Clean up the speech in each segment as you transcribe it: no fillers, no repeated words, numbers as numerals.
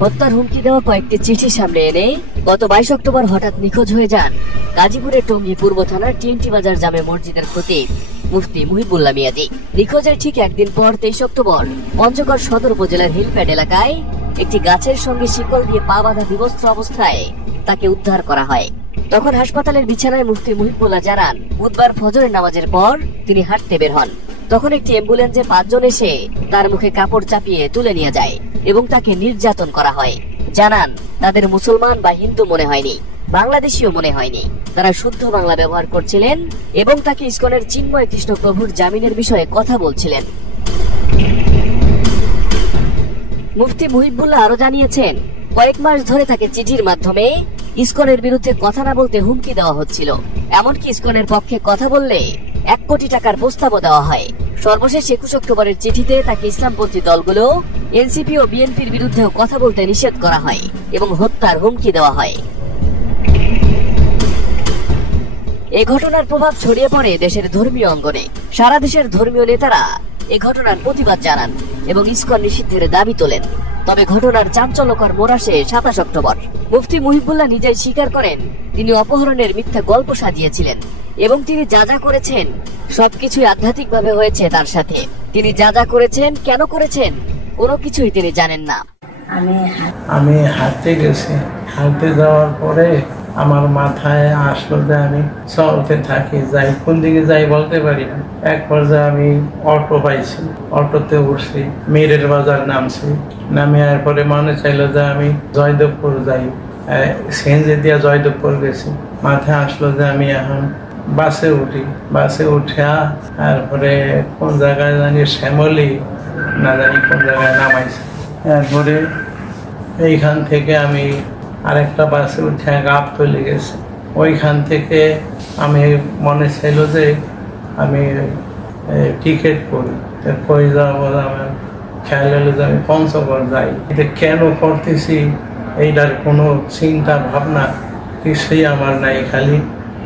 হত্যার হুমকি দেওয়া কয়েকটি চিঠি সামনে এনে গত 22 অক্টোবর হঠাৎ নিখোঁজ হয়ে যান গাজীপুরের টঙ্গী পূর্ব থানার টিএনটি বাজার জামে মসজিদের খতিব মুফতি মুহিবুল্লাহ মিয়াজি। নিখোঁজের ঠিক একদিন পর 23 অক্টোবর পঞ্চগড় সদর উপজেলার হিলপ্যাড এলাকায় একটি গাছের সঙ্গে শিকল দিয়ে পা বাঁধা বিবস্ত্র অবস্থায় তাকে উদ্ধার করা হয়। তখন হাসপাতালের বিছানায় মুফতি মুহিবুল্লাহ জানান, বুধবার ফজরের নামাজের পর তিনি হাঁটতে বের হন। তখন একটি অ্যাম্বুলেন্সে 5 জন এসে তার মুখে কাপড় চাপিয়ে তুলে নিয়ে যায় এবং তাকে নির্যাতন করা হয়। জানান, তাদের মুসলমান বা হিন্দু মনে হয়নি, বাংলাদেশীয় মনে হয়নি, তারা শুদ্ধ বাংলা ব্যবহার করছিলেন এবং তাকে ইসকনের চিন্ময় কৃষ্ণ প্রভুর জামিনের বিষয়ে কথা বলছিলেন। মুফতি মুহিবুল্লাহ আরো জানিয়েছেন, কয়েক মাস ধরে তাকে চিঠির মাধ্যমে ইসকনের বিরুদ্ধে কথা না বলতে হুমকি দেওয়া হচ্ছিল। এমনকি ইসকনের পক্ষে কথা বললে 1 কোটি টাকার প্রস্তাবও দেওয়া হয়। সর্বশেষ 21 অক্টোবরের চিঠিতে তাকে ইসলামপন্থী দলগুলো এনসিপি ও বিএনপির বিরুদ্ধেও কথা বলতে নিষেধ করা হয় এবং হত্যার হুমকি দেওয়া হয়। এই ঘটনার প্রভাব ছড়িয়ে পড়ে দেশের ধর্মীয় অঙ্গনে। সারা দেশের ধর্মীয় নেতারা এই ঘটনার প্রতিবাদ জানান এবং ইসকন নিষিদ্ধের দাবি তোলেন। তবে ঘটনার চাঞ্চল্যকর মোড় আসে 27 অক্টোবর। মুফতি মুহিবুল্লাহ নিজেই স্বীকার করেন তিনি অপহরণের মিথ্যা গল্প সাজিয়েছিলেন এবং তিনি যা যা করেছেন সবকিছুই আধ্যাত্মিকভাবে হয়েছে তার সাথে। তিনি যা যা করেছেন, কেন করেছেন, কোনো কিছুই তিনি জানেন না। আমি হাঁটতে গেছি, হাঁটতে যাওয়ার পরে আমার মাথায় আসলো যে আমি চলতে থাকি, যাই কোন দিকে যাই বলতে পারি না। এক পর্যায়ে আমি অটো পাইছি, অটোতে উঠছি, মেরের বাজার নামছি। নামে এরপরে মনে চাইলো যে আমি জয়দেবপুর যাই, সিএনজি দিয়ে জয়দেবপুর গেছি। মাথায় আসলো যে আমি এখন বাসে উঠি, বাসে উঠে তারপরে কোন জায়গায় জানি শ্যামলি না জানি কোন জায়গায় নামাইছে। এরপরে এইখান থেকে আমি আরেকটা বাসে উঠে গাবতলী গেছি। ওইখান থেকে আমি মনে ছিল যে আমি টিকিট করি, কই যাবো, আমার খেয়াল হলো যে আমি পঞ্চগড় যাই। এটা কেন করতেছি এইটার কোনো চিন্তা ভাবনা কিছুই আমার নাই, খালি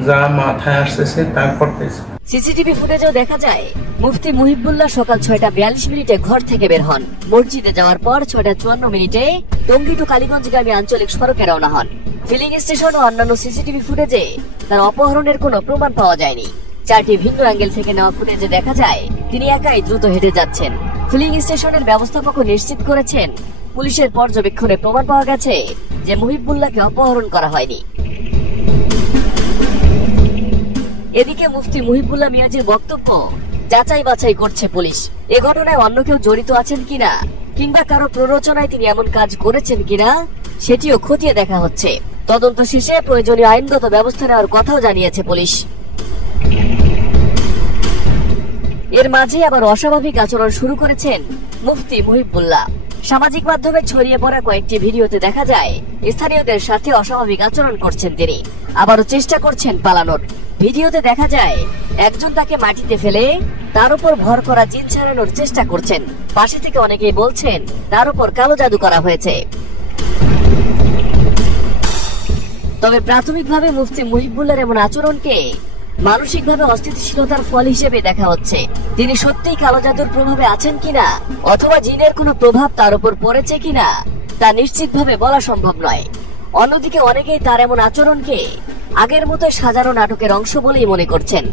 যা মাথায় আসতেছে তা করতেছে। সিসিটিভি ফুটেজেও দেখা যায় মুফতি মুহিবুল্লাহ সকাল 6:42 ঘর থেকে বের হন। মসজিদে যাওয়ার পর 6:54 টঙ্গী টু কালীগঞ্জগামী আঞ্চলিক সড়কে রওনা হন। ফিলিং স্টেশন ও অন্যান্য সিসিটিভি ফুটেজে তার অপহরণের কোনো প্রমাণ পাওয়া যায়নি। 4টি ভিন্ন অ্যাঙ্গেল থেকে নেওয়া ফুটেজে দেখা যায় তিনি একাই দ্রুত হেঁটে যাচ্ছেন। ফিলিং স্টেশনের ব্যবস্থাপক নিশ্চিত করেছেন, পুলিশের পর্যবেক্ষণে প্রমাণ পাওয়া গেছে যে মুহিবুল্লাহকে অপহরণ করা হয়নি। এদিকে মুফতি মুহিবুল্লাহ মিয়াজির বক্তব্য যাচাই বাছাই করছে পুলিশ। এ ঘটনায় অন্য কেউ জড়িত আছেন কিনা কিংবা কারো প্ররোচনায় তিনি এমন কাজ করেছেন কিনা সেটিও খতিয়ে দেখা হচ্ছে। তদন্ত শেষে প্রয়োজনীয় আইনগত ব্যবস্থা নেওয়ার কথাও জানিয়েছে পুলিশ। এর মাঝে আবার অস্বাভাবিক আচরণ শুরু করেছেন মুফতি মুহিবুল্লাহ। সামাজিক মাধ্যমে ছড়িয়ে পড়া কয়েকটি ভিডিওতে দেখা যায় স্থানীয়দের সাথে অস্বাভাবিক আচরণ করছেন তিনি, আবারও চেষ্টা করছেন পালানোর। ভিডিওতে দেখা যায় একজন তাকে মাটিতে ফেলে তার উপর ভর করা জিন ছাড়ানোর চেষ্টা করছেন। পাশে থেকে অনেকেই বলছেন তার উপর কালো জাদু করা হয়েছে। তবে প্রাথমিকভাবে মুফতি মুহিবুল্লাহর এমন আচরণকে মানসিকভাবে অস্থিতিশীলতার ফল হিসেবে দেখা হচ্ছে। তিনি সত্যিই কালো জাদুর প্রভাবে আছেন কিনা অথবা জিনের কোনো প্রভাব তার উপর পড়েছে কিনা তা নিশ্চিতভাবে বলা সম্ভব নয়। অন্যদিকে অনেকেই তার এমন আচরণকে আগের মতো সাজানো নাটকের অংশ বলেই মনে করছেন।